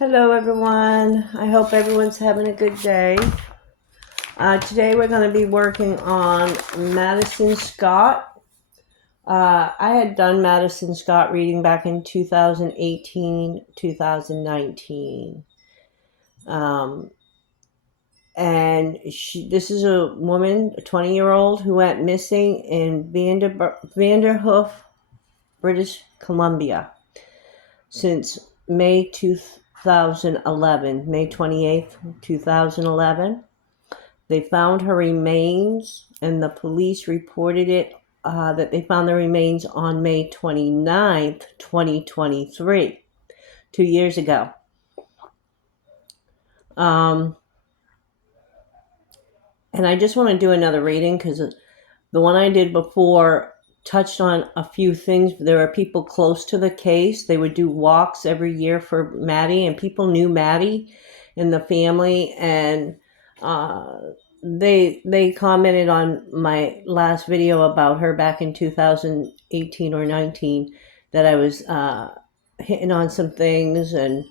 Hello everyone, I hope everyone's having a good day. Today we're going to be working on Madison Scott. I had done Madison Scott reading back in 2018, 2019. And this is a woman, a 20-year-old, who went missing in Vanderhoof, British Columbia since May 2011, May 28th, 2011. They found her remains, and the police reported that they found the remains on May 29th, 2023, 2 years ago. And I just want to do another reading because the one I did before touched on a few things. There are people close to the case. They would do walks every year for Maddie, and people knew Maddie and the family, and they commented on my last video about her back in 2018 or 19 that I was hitting on some things, and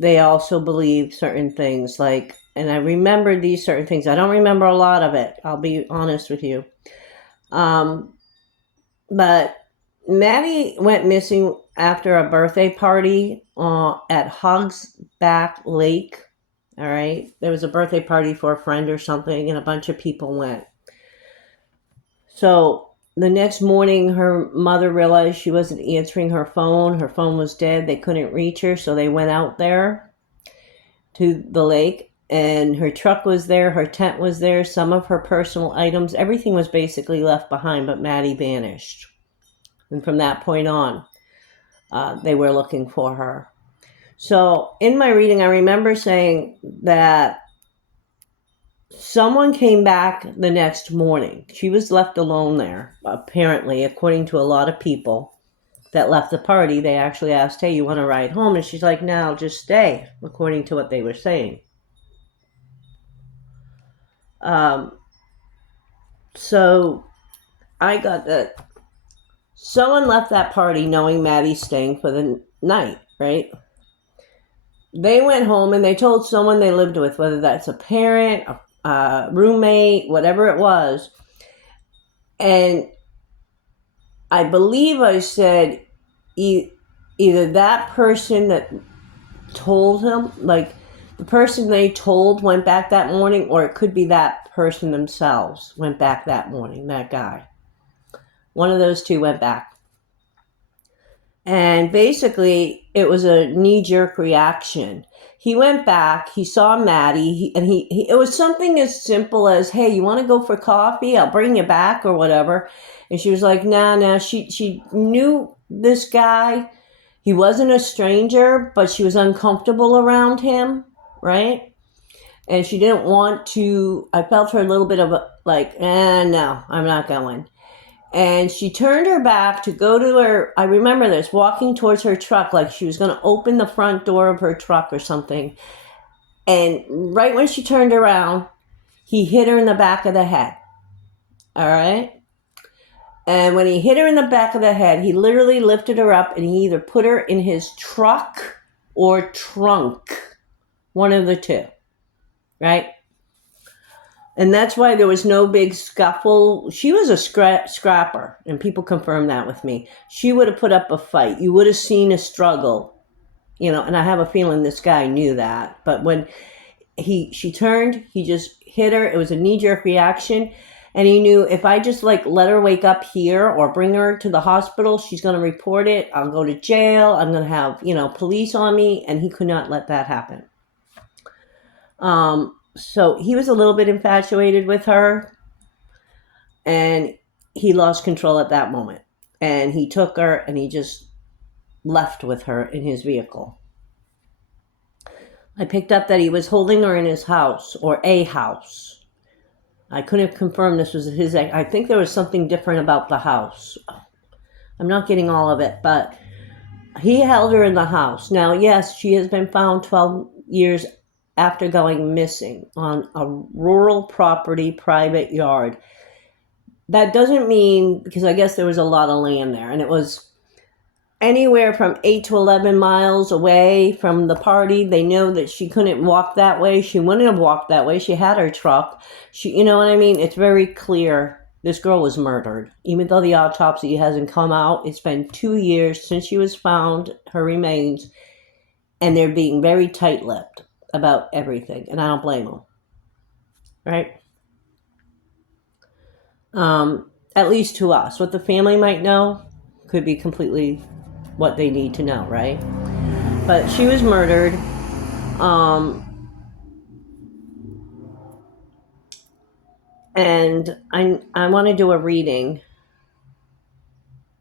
they also believe certain things, like, and I remember these certain things. I don't remember a lot of it, I'll be honest with you. But Maddie went missing after a birthday party at Hogsback Lake. All right. There was a birthday party for a friend or something, and a bunch of people went. So the next morning, her mother realized she wasn't answering her phone. Her phone was dead. They couldn't reach her, so they went out there to the lake, and her truck was there. Her tent was there. Some of her personal items, everything was basically left behind, but Maddie vanished. And from that point on, they were looking for her. So in my reading, I remember saying that someone came back the next morning. She was left alone there, apparently, according to a lot of people that left the party. They actually asked, hey, you want to ride home? And she's like, no, I'll just stay, according to what they were saying. So I got that someone left that party knowing Maddie's staying for the night, right? They went home and they told someone they lived with, whether that's a parent, a roommate, whatever it was. And I believe I said either that person that told him, like the person they told went back that morning, or it could be that person themselves went back that morning, that guy. One of those two went back. And basically, it was a knee-jerk reaction. He went back, he saw Maddie, it was something as simple as, hey, you want to go for coffee? I'll bring you back, or whatever. And she was like, nah. She knew this guy. He wasn't a stranger, but she was uncomfortable around him, right? And she didn't want to, I felt her a little bit of no, I'm not going. And she turned her back to go to her, I remember this, walking towards her truck, like she was going to open the front door of her truck or something. And right when she turned around, he hit her in the back of the head. All right? And when he hit her in the back of the head, he literally lifted her up and he either put her in his truck or trunk. One of the two. Right? And that's why there was no big scuffle. She was a scrapper, and people confirm that with me. She would have put up a fight. You would have seen a struggle, and I have a feeling this guy knew that. But when she turned, he just hit her. It was a knee-jerk reaction, and he knew if I just let her wake up here or bring her to the hospital, she's going to report it. I'll go to jail. I'm going to have, police on me, and he could not let that happen. So he was a little bit infatuated with her, and he lost control at that moment. And he took her and he just left with her in his vehicle. I picked up that he was holding her in his house, or a house. I couldn't confirm this was his. I think there was something different about the house. I'm not getting all of it, but he held her in the house. Now, yes, she has been found 12 years after going missing on a rural property, private yard. That doesn't mean, because I guess there was a lot of land there, and anywhere from 8 to 11 miles away from the party. They know that she couldn't walk that way. She wouldn't have walked that way. She had her truck. You know what I mean? It's very clear this girl was murdered. Even though the autopsy hasn't come out, it's been 2 years since she was found, her remains, and they're being very tight-lipped about everything, and I don't blame them. Right? At least to us. What the family might know could be completely what they need to know, right? But she was murdered. And I want to do a reading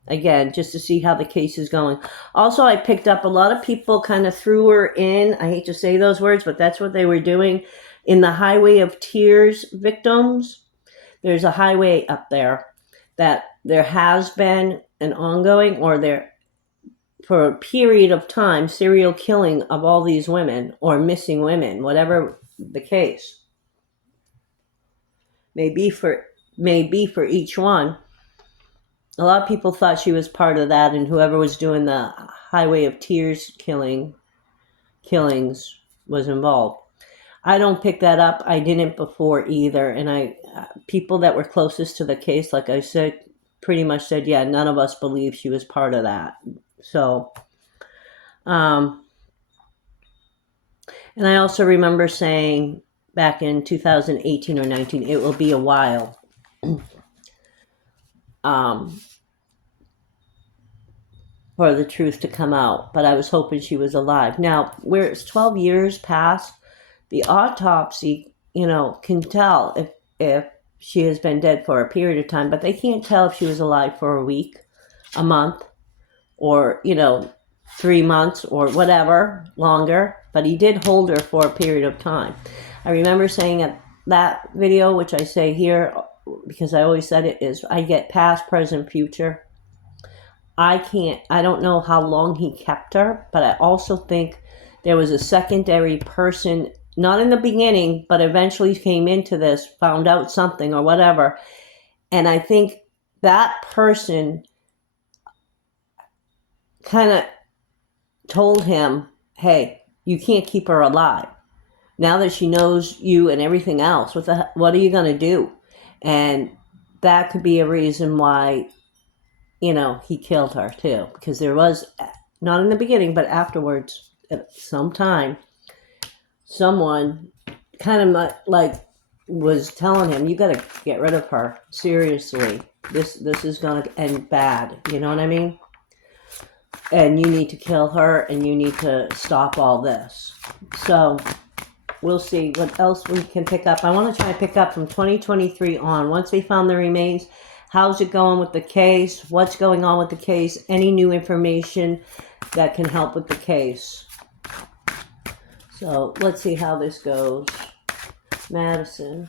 again just to see how the case is going. Also, I picked up a lot of people kind of threw her in. I hate to say those words, but that's what they were doing in the Highway of Tears victims. There's a highway up there that there has been an ongoing or there for a period of time serial killing of all these women or missing women, whatever the case may be for each one. A lot of people thought she was part of that, and whoever was doing the Highway of Tears killings was involved. I don't pick that up. I didn't before either, and people that were closest to the case, like I said, pretty much said, yeah, none of us believe she was part of that. So, and I also remember saying back in 2018 or 19, it will be a while. For the truth to come out, but I was hoping she was alive. Now, where it's 12 years past, the autopsy, can tell if she has been dead for a period of time, but they can't tell if she was alive for a week, a month, or, 3 months or whatever, longer, but he did hold her for a period of time. I remember saying at that video, which I say here, because I always said it, is I get past, present, future. I don't know how long he kept her, but I also think there was a secondary person, not in the beginning, but eventually came into this, found out something or whatever. And I think that person kind of told him, hey, you can't keep her alive. Now that she knows you and everything else, what are you going to do? And that could be a reason why he killed her too, because there was, not in the beginning, but afterwards, at some time, someone kind of was telling him, you got to get rid of her. Seriously, this is going to end bad. You know what I mean? And you need to kill her, and you need to stop all this. So we'll see what else we can pick up. I want to try to pick up from 2023 on. Once they found the remains, how's it going with the case? What's going on with the case? Any new information that can help with the case? So let's see how this goes. Madison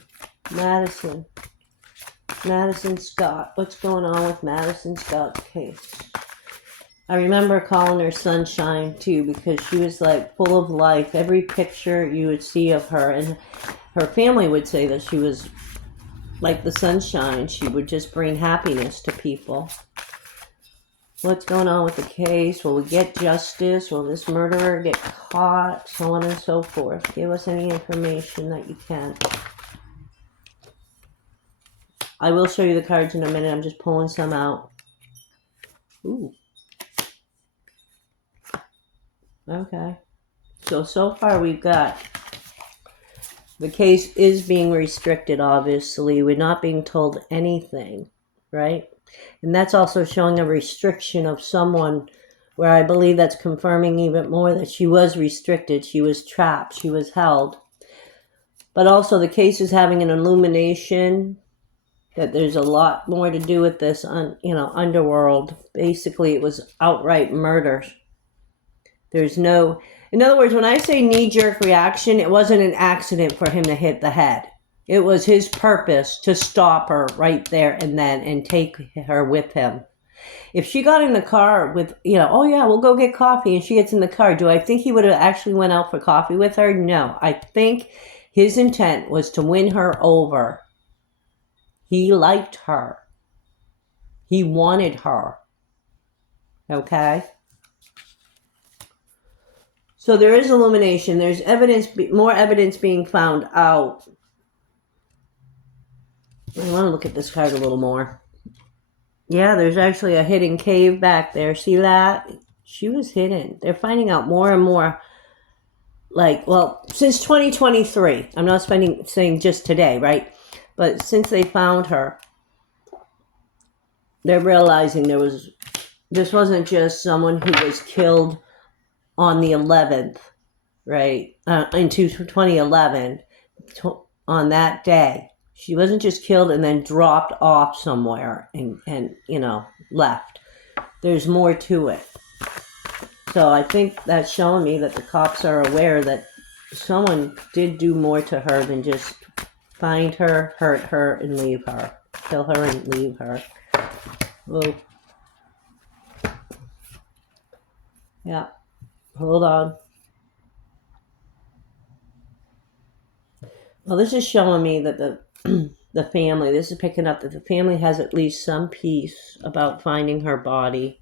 Scott. What's going on with Madison Scott's case? I remember calling her Sunshine too, because she was like full of life. Every picture you would see of her, and her family would say that she was like the sunshine. She would just bring happiness to people. What's going on with the case? Will we get justice? Will this murderer get caught? So on and so forth. Give us any information that you can. I will show you the cards in a minute. I'm just pulling some out. Ooh. Okay. So far we've got the case is being restricted, obviously. We're not being told anything, right? And that's also showing a restriction of someone, where I believe that's confirming even more that she was restricted. She was trapped. She was held. But also the case is having an illumination that there's a lot more to do with this, underworld. Basically, it was outright murder. There's no, in other words, when I say knee-jerk reaction, it wasn't an accident for him to hit the head. It was his purpose to stop her right there and then and take her with him. If she got in the car with, oh yeah, we'll go get coffee, and she gets in the car, do I think he would have actually went out for coffee with her? No. I think his intent was to win her over. He liked her. He wanted her. Okay? So there is illumination. There's evidence, more evidence being found out. I want to look at this card a little more. Yeah, there's actually a hidden cave back there. See that? She was hidden. They're finding out more and more. Like, well, since 2023. I'm not saying just today, right? But since they found her, they're realizing this wasn't just someone who was killed on the 11th, right? In 2011, on that day. She wasn't just killed and then dropped off somewhere and left. There's more to it. So I think that's showing me that the cops are aware that someone did do more to her than just find her, hurt her, and leave her. Kill her and leave her. Whoa. Yeah. Hold on. Well, this is showing me that the family, this is picking up that the family has at least some peace about finding her body,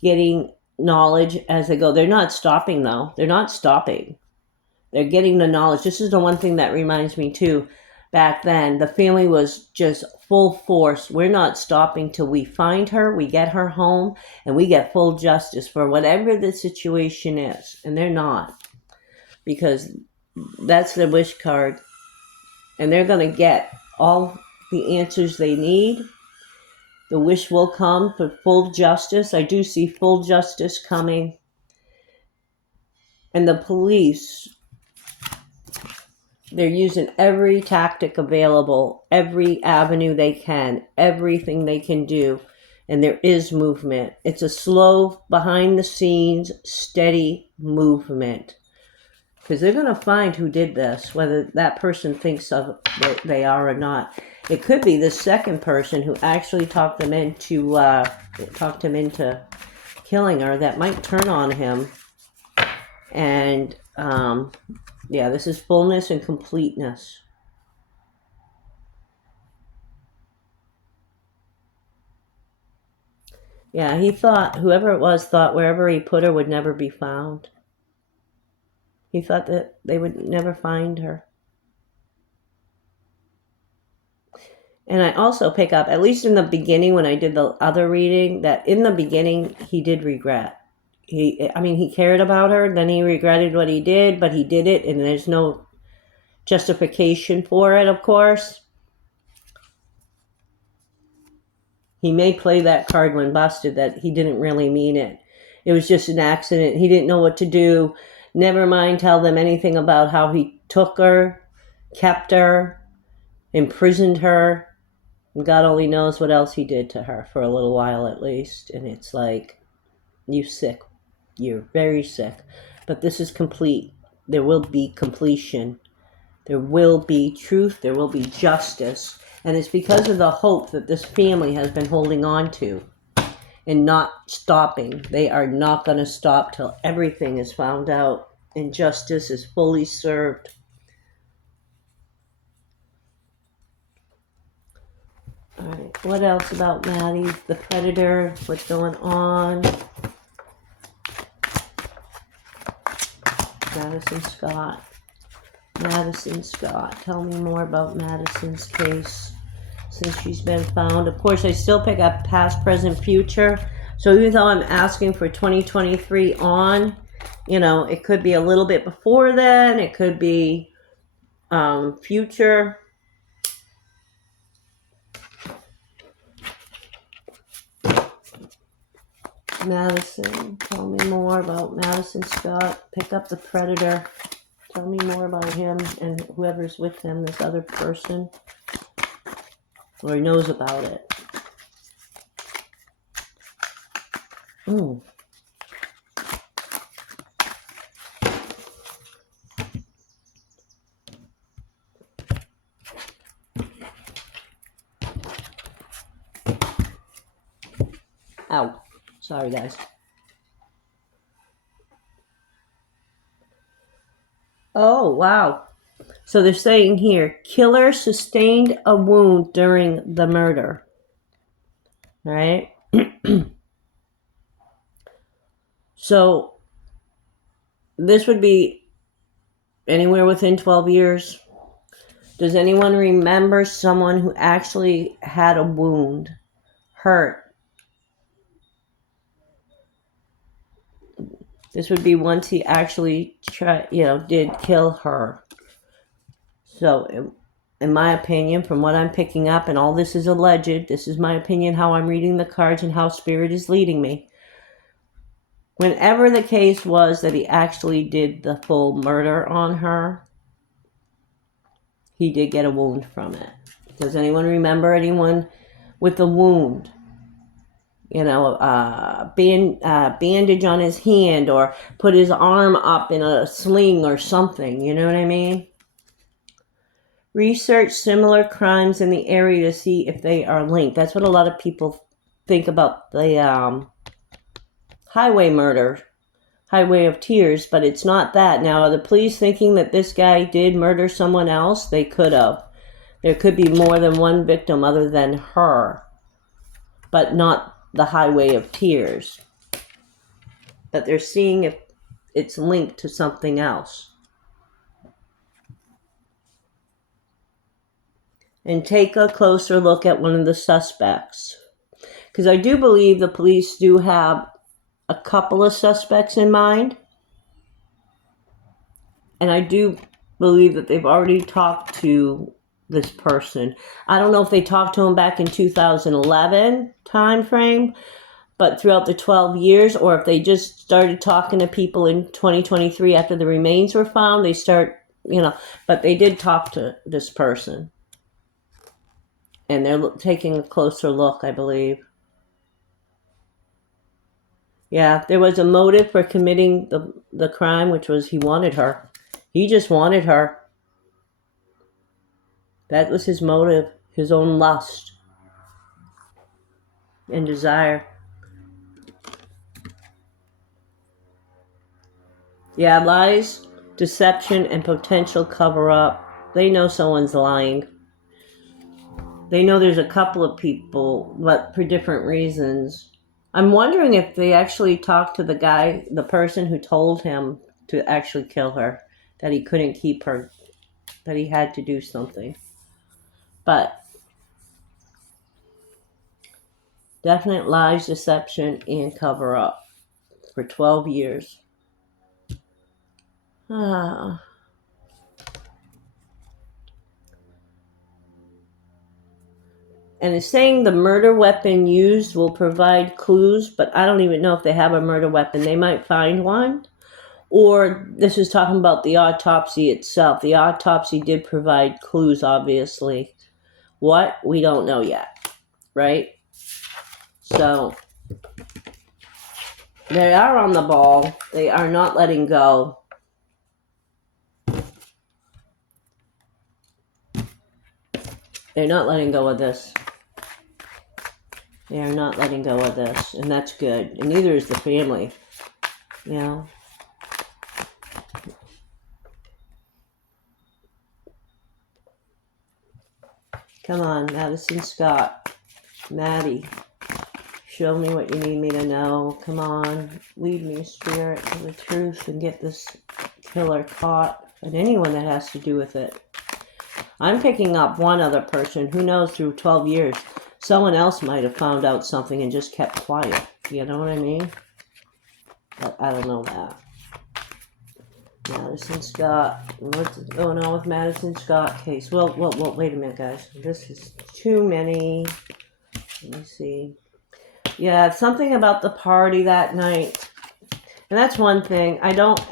getting knowledge as they go. They're not stopping, though. They're not stopping. They're getting the knowledge. This is the one thing that reminds me, too. Back then, the family was just full force. We're not stopping till we find her, we get her home, and we get full justice for whatever the situation is. And they're not. Because that's the wish card. And they're going to get all the answers they need. The wish will come for full justice. I do see full justice coming. And the police, they're using every tactic available, every avenue they can, everything they can do. And there is movement. It's a slow, behind the scenes, steady movement. Because they're going to find who did this, whether that person thinks of it, they are or not. It could be the second person who actually talked him into killing her that might turn on him. And yeah, this is fullness and completeness. Yeah, he thought, whoever it was thought wherever he put her would never be found. He thought that they would never find her. And I also pick up, at least in the beginning when I did the other reading, that in the beginning he did regret. He cared about her, then he regretted what he did, but he did it, and there's no justification for it, of course. He may play that card when busted, that he didn't really mean it. It was just an accident. He didn't know what to do. Never mind tell them anything about how he took her, kept her, imprisoned her. And God only knows what else he did to her for a little while at least. And it's like, you sick. You're very sick. But this is complete. There will be completion. There will be truth. There will be justice. And it's because of the hope that this family has been holding on to and not stopping. They are not going to stop till everything is found out and justice is fully served. All right, what else about Maddie, the predator? What's going on? Madison Scott. Madison Scott. Tell me more about Madison's case since she's been found. Of course, I still pick up past, present, future. So even though I'm asking for 2023 on, it could be a little bit before then. It could be future. Madison, tell me more about Madison Scott. Pick up the predator. Tell me more about him and whoever's with him, this other person, or knows about it. Ooh. Ow. Sorry, guys. Oh, wow. So they're saying here, killer sustained a wound during the murder. Right? So this would be anywhere within 12 years. Does anyone remember someone who actually had a wound, hurt? This would be once he actually did kill her. So, in my opinion, from what I'm picking up, and all this is alleged, this is my opinion, how I'm reading the cards and how Spirit is leading me. Whenever the case was that he actually did the full murder on her, he did get a wound from it. Does anyone remember anyone with a wound? Bandage on his hand, or put his arm up in a sling or something, you know what I mean? Research similar crimes in the area to see if they are linked. That's what a lot of people think about the highway murder, Highway of Tears, but it's not that. Now, are the police thinking that this guy did murder someone else? They could have. There could be more than one victim other than her, but not the Highway of Tears. But they're seeing if it's linked to something else. And take a closer look at one of the suspects. Because I do believe the police do have a couple of suspects in mind. And I do believe that they've already talked to this person. I don't know if they talked to him back in 2011 time frame, but throughout the 12 years, or if they just started talking to people in 2023 after the remains were found, they start, but they did talk to this person. And they're taking a closer look, I believe. Yeah, there was a motive for committing the crime, which was he wanted her. He just wanted her. That was his motive, his own lust and desire. Yeah, lies, deception, and potential cover-up. They know someone's lying. They know there's a couple of people, but for different reasons. I'm wondering if they actually talked to the person who told him to actually kill her, that he couldn't keep her, that he had to do something. But definite lies, deception, and cover-up for 12 years. And it's saying the murder weapon used will provide clues, but I don't even know if they have a murder weapon. They might find one. Or this is talking about the autopsy itself. The autopsy did provide clues, obviously. What? We don't know yet, right? So, they are on the ball. They are not letting go. They're not letting go of this. They are not letting go of this, and that's good. And neither is the family, Come on, Madison Scott. Maddie. Show me what you need me to know. Come on. Lead me, Spirit, to the truth and get this killer caught. And anyone that has to do with it. I'm picking up one other person. Who knows, through 12 years, someone else might have found out something and just kept quiet. You know what I mean? But I don't know that. Madison Scott. What's going on with Madison Scott case? Well, wait a minute, guys. This is too many. Let me see. Yeah, something about the party that night. And that's one thing. I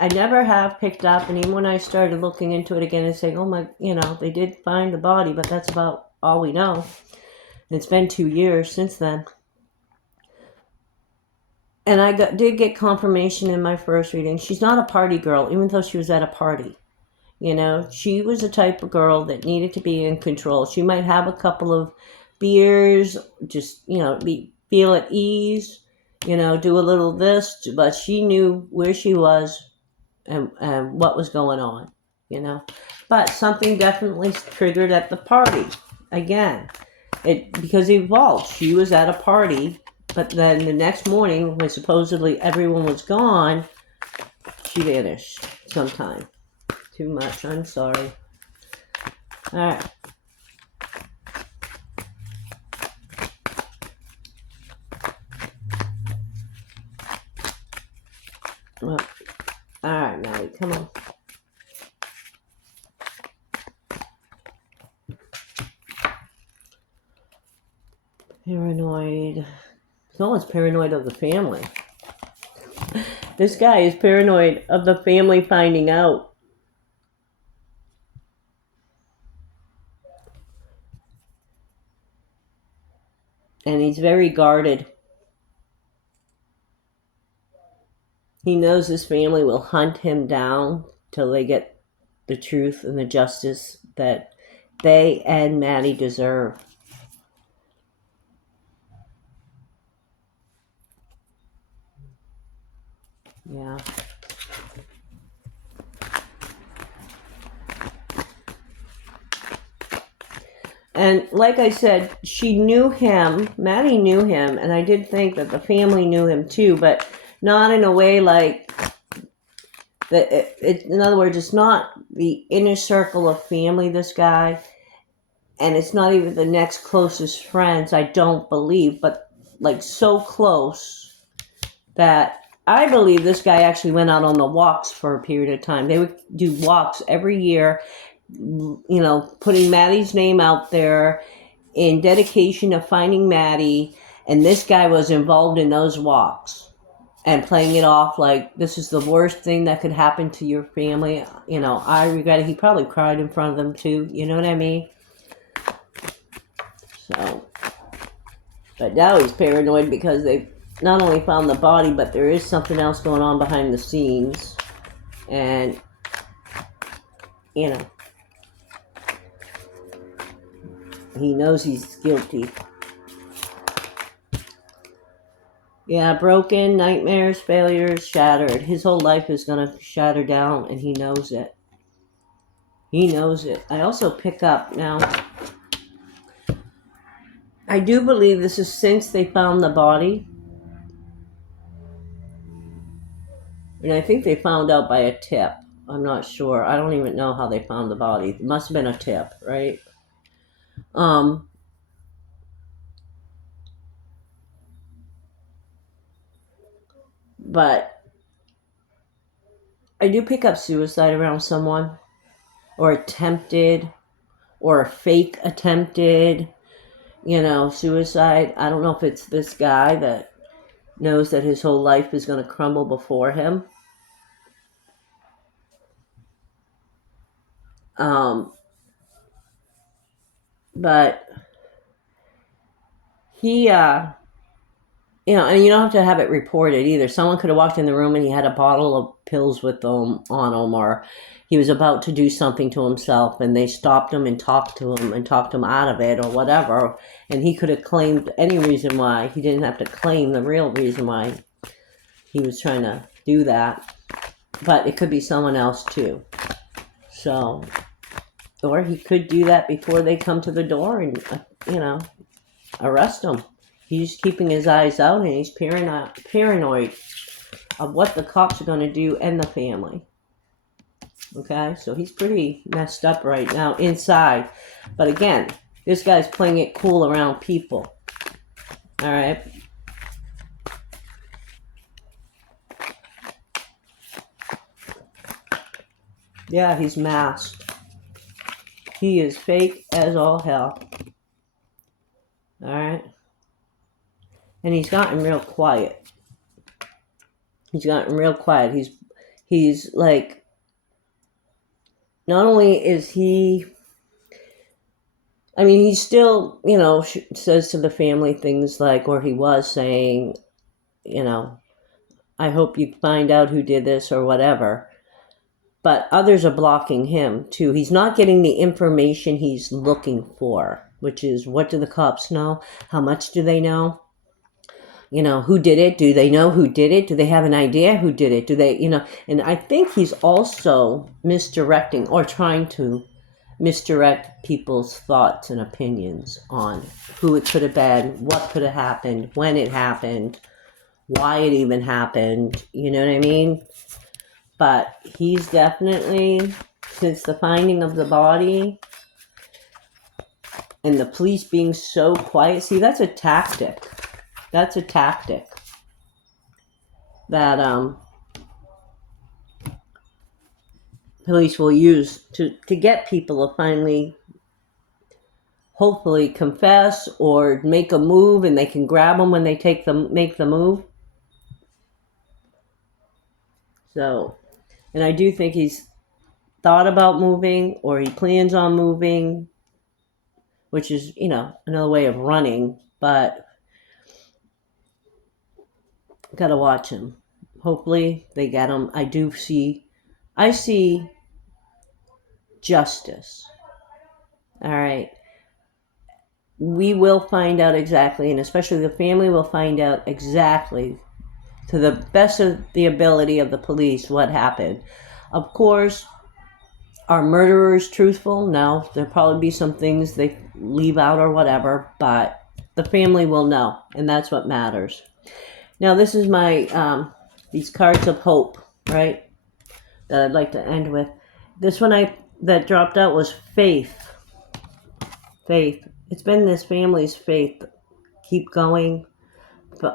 never have picked up, and even when I started looking into it again and saying, oh my, they did find the body, but that's about all we know. And it's been 2 years since then. And I did get confirmation in my first reading. She's not a party girl, even though she was at a party. She was the type of girl that needed to be in control. She might have a couple of beers, just, feel at ease, do a little this, but she knew where she was and what was going on, But something definitely triggered at the party. Again, because it evolved. She was at a party. But then the next morning, when supposedly everyone was gone, she vanished sometime. Too much. I'm sorry. All right. Well, all right, Maddie, come on. Paranoid. Someone's paranoid of the family. This guy is paranoid of the family finding out. And he's very guarded. He knows his family will hunt him down till they get the truth and the justice that they and Maddie deserve. Yeah. And like I said, she knew him, Maddie knew him, and I did think that the family knew him too, but not in a way like that. In other words, it's not the inner circle of family, this guy, and it's not even the next closest friends, I don't believe, but like so close that I believe this guy actually went out on the walks for a period of time. They would do walks every year, putting Maddie's name out there in dedication of finding Maddie, and this guy was involved in those walks and playing it off like this is the worst thing that could happen to your family. I regret it. He probably cried in front of them too. You know what I mean? So, but now he's paranoid because they not only found the body, but there is something else going on behind the scenes, and he knows he's guilty. Yeah, broken, nightmares, failures, shattered. His whole life is going to shatter down, and he knows it. He knows it. I also pick up now, I do believe this is since they found the body. And I think they found out by a tip. I'm not sure. I don't even know how they found the body. It must have been a tip, right? But I do pick up suicide around someone, or attempted, or a fake attempted, suicide. I don't know if it's this guy that knows that his whole life is going to crumble before him. But he, and you don't have to have it reported either. Someone could have walked in the room and he had a bottle of pills with them on him, or he was about to do something to himself and they stopped him and talked to him and talked him out of it or whatever. And he could have claimed any reason why. He didn't have to claim the real reason why he was trying to do that. But it could be someone else too. So, or he could do that before they come to the door and, arrest him. He's keeping his eyes out and he's paranoid of what the cops are going to do and the family. Okay, so he's pretty messed up right now inside. But again, this guy's playing it cool around people. All right. Yeah, he's masked. He is fake as all hell. All right. And he's gotten real quiet. He's like, not only is he, he still, says to the family things like, or he was saying, I hope you find out who did this or whatever. But others are blocking him too. He's not getting the information he's looking for, which is, what do the cops know? How much do they know? Who did it? Do they know who did it? Do they have an idea who did it? Do they, and I think he's also misdirecting or trying to misdirect people's thoughts and opinions on who it could have been, what could have happened, when it happened, why it even happened. You know what I mean? But he's definitely, since the finding of the body and the police being so quiet, see, that's a tactic. That's a tactic that police will use to get people to finally, hopefully, confess or make a move, and they can grab them when they make the move. So, and I do think he's thought about moving, or he plans on moving, which is, another way of running, but gotta watch him. Hopefully they get him. I see justice. All right. We will find out exactly, and especially the family will find out exactly, to the best of the ability of the police, what happened. Of course, are murderers truthful? No. There'll probably be some things they leave out or whatever, but the family will know, and that's what matters. Now, this is my these cards of hope, right? That I'd like to end with. This one that dropped out was faith. Faith. It's been this family's faith. Keep going.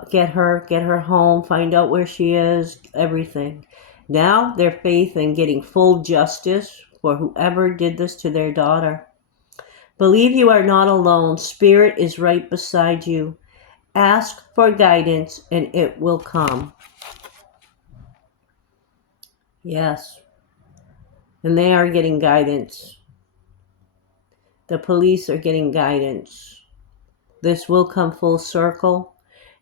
Get her home. Find out where she is. Everything. Now their faith in getting full justice for whoever did this to their daughter. Believe you are not alone. Spirit is right beside you. Ask for guidance and it will come. Yes. And they are getting guidance. The police are getting guidance. This will come full circle,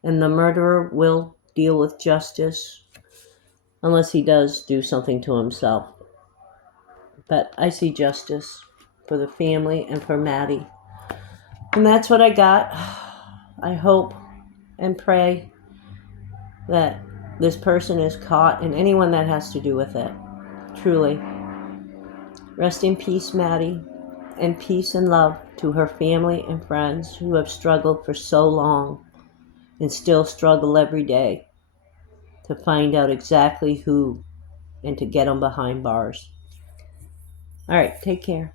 and the murderer will deal with justice, unless he does do something to himself. But I see justice for the family and for Maddie. And that's what I got. I hope and pray that this person is caught, and anyone that has to do with it. Truly. Rest in peace, Maddie, and peace and love to her family and friends who have struggled for so long and still struggle every day to find out exactly who and to get them behind bars. All right, take care.